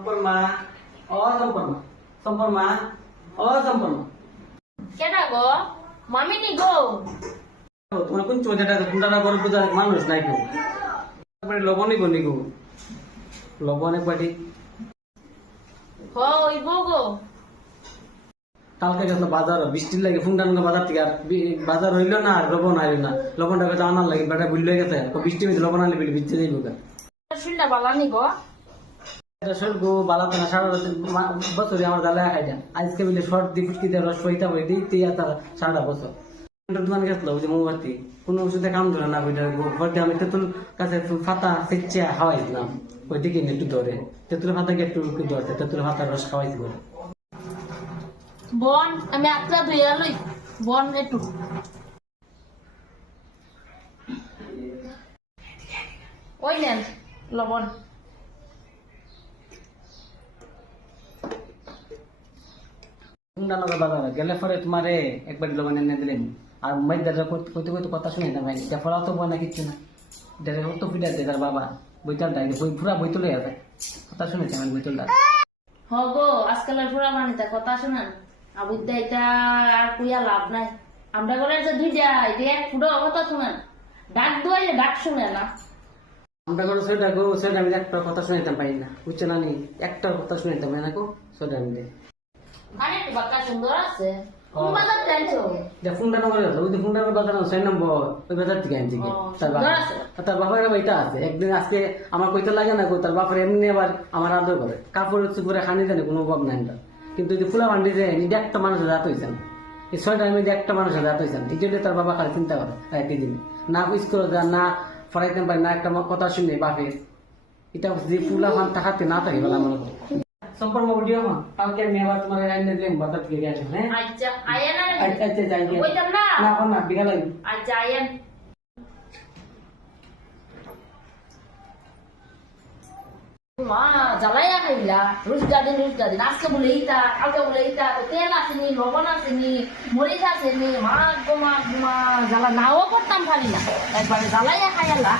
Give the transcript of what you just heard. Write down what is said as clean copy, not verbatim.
সম্পর্মা অসম্পর্মা সম্পর্মা অসম্পর্মা কেডা গো মামিনি গো তোমার কোন চোদ্দটা কোনটা বড় পূজা মানুষ নাই কেউ তারপরে লবণই গনি গো লবণ এক বাটি হই গো কালকে গেছিল বাজার বৃষ্টির লাগে ফুংটান বাজার থেকে আর বাজার হইলো না আর লবণ আইলো না লবণটা কথা আনার লাগে বেটা ভুলে গেছে বৃষ্টি হয়েছে লবণ আনলে বিলি ভিজতে যাইব শুননা বালানি গো গো বালাতে না সারা বছরে আমার জ্বালা খাই দেন আজকে বিলে শর্ট দিয়ে ফুটকি দিয়ে রস পইতা বই দিই তার সারা বছর দোকান গেছিল ওই যে মোমবাতি কোনো ওষুধে কাম ধরে না ওইটা ঘরতে আমি তেঁতুল কাছে ফাতা সেচে খাওয়াইছিলাম ওই দিকে একটু ধরে তেঁতুলের ফাতাকে একটু ধরতে তেঁতুলের ফাতার রস খাওয়াইছি বলে বন আমি আত্রা ধুইয়া লই বন একটু ওই নেন লবণ বাজার গেলে পরে তোমারে একবার লবণ এনে দিলেন আর মাইদাটা কত কত কথা শুনে না ভাই ফলাও তো বয় না কিচ্ছু না এটা কত ফিটা আছে তার বাবা বইটাল ডাই বই পুরা বই তুলে আছে কথা শুনেছে আমি বই তুলটা হ গো আজকালের পুরা মানিতা কথা শুনান আবুদ্দা এটা আর কুইয়া লাভ নাই আমরা করে যে দুইটা এটা এক ফুটো কথা শুনেন ডাক দুয়াইলে ডাক শুনে না আমরা করে সেটা আমি একটা কথা শুনেতাম পারি না বুঝছে না নি একটা কথা শুনেতাম না গো সেটা আমি আরে একটু বাক্কা সুন্দর আছে কোন বাজার টাইছো যে ফোনটা নগরে আছে ওই যে ফোনটা বাজার 6 নম্বর ওই বাজার থেকে আনছি তার বাবার বইটা আছে একদিন আজকে আমার কইতে লাগে না গো তার বাবার এমনি আবার আমার আদর করে কাপড় চুপড়ে খানি জানে কোনো অভাব নাই না কিন্তু যে ফুলা বান্ডি যে নিজে একটা মানুষের রাত হয়েছে না এই 6টা মধ্যে একটা মানুষের রাত হয়েছে না এই জন্য তার বাবা খালি চিন্তা করে একই দিনে না স্কুল যা না পড়াইতে পারে না একটা কথা শুনে বাপের এটা যে ফুলা ফান টাকাতে না থাকে বলে আমার সম্পর্ক ভিডিও কালকে আমি আবার তোমার এনে দিলাম বাজার থেকে গেছে হ্যাঁ আচ্ছা আয়েন না আচ্ছা যাই ওইতাম না না বিকালে আচ্ছা আয়েন মা জ্বালাইয়া খাইলা রোজ গার্ডেন আজকে বলে এইটা কালকে বলে এইটা তেল আসেনি লবণ আসেনি মরিচ আসেনি মা গো মা জ্বালা নাও করতাম পারি না একবারে জ্বালাইয়া খাইলা